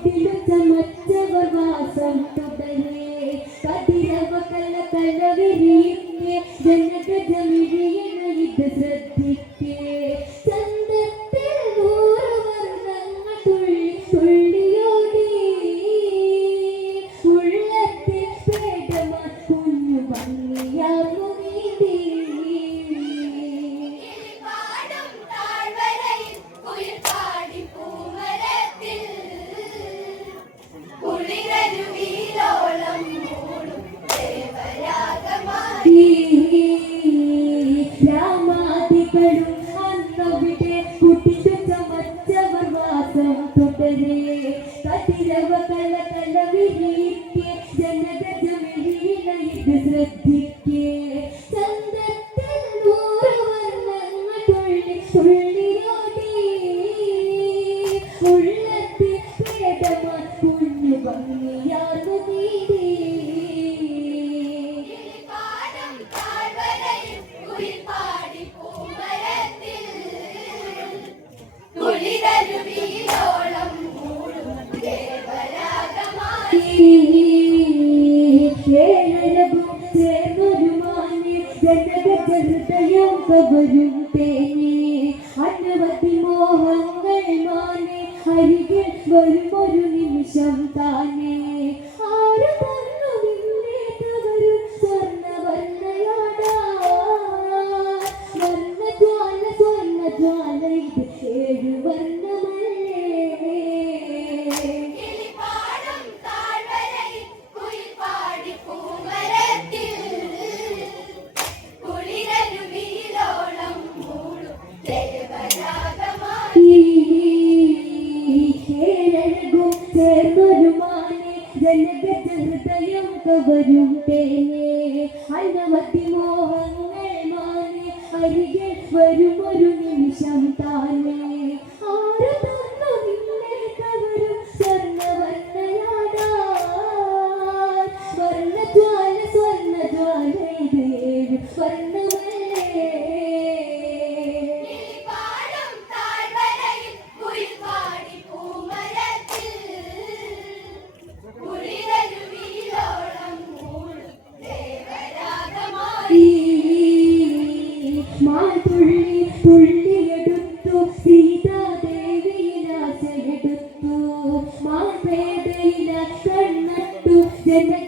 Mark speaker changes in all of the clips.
Speaker 1: கரத்திலுத்த மற்றவர் வாசம் தொடரே
Speaker 2: கதிரவ கல்ல கலவிரியே ஜனகதமிழியன இது சத்த കതിരവ കവരും തേനെ അനവധി മോഹങ്ങൾ മാനെ അരികിൽ ഒരു നിമിഷം താനേ. ആര് തന്നു നിന്നെ കവരും സ്വർണവർണയാടാ വർണജ്വാല സ്വർണജ്വാല ഇത് ഏഴു ജനഗജ ഹൃദയം കവരും തേനെ അനവധി മോഹങ്ങൾ മാനെ അരികെ വരുമൊരു നിമിഷം താനേ ആര് തന്നു നിന്നെ കവരും സ്വർണവർണയാടാ സ്വർണജ്വാല കണ്ണട്ടു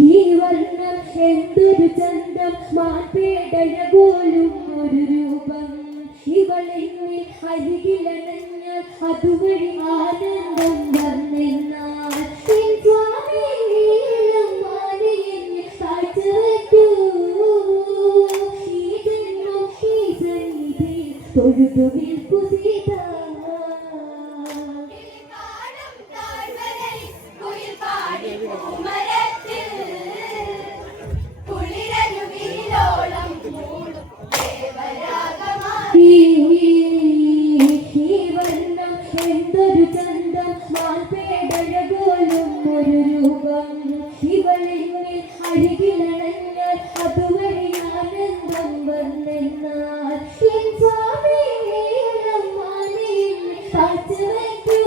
Speaker 2: ഈ വർണം എന്തൊരു ചന്തം മാറ്റേടഴകോലും ഒരു രൂപം ഇവളെന്നിൽ അരികിലണഞ്ഞ അതുവഴി ആനന്ദം വന്നെന്നാൽ തൊഴുതു നിൽക്കു സീത. രൂപം ഇവളെന്നിൽ അരികിലണഞ്ഞ അതുവഴി ആനന്ദം വന്നെന്നാൽ എൻ സ്വാമി കാഴ്ചവെക്കൂ.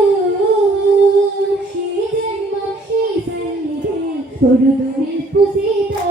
Speaker 2: ഈ ജന്മം ഈ സന്നിധിയിൽ തൊഴുതു നിൽപ്പു സീതാ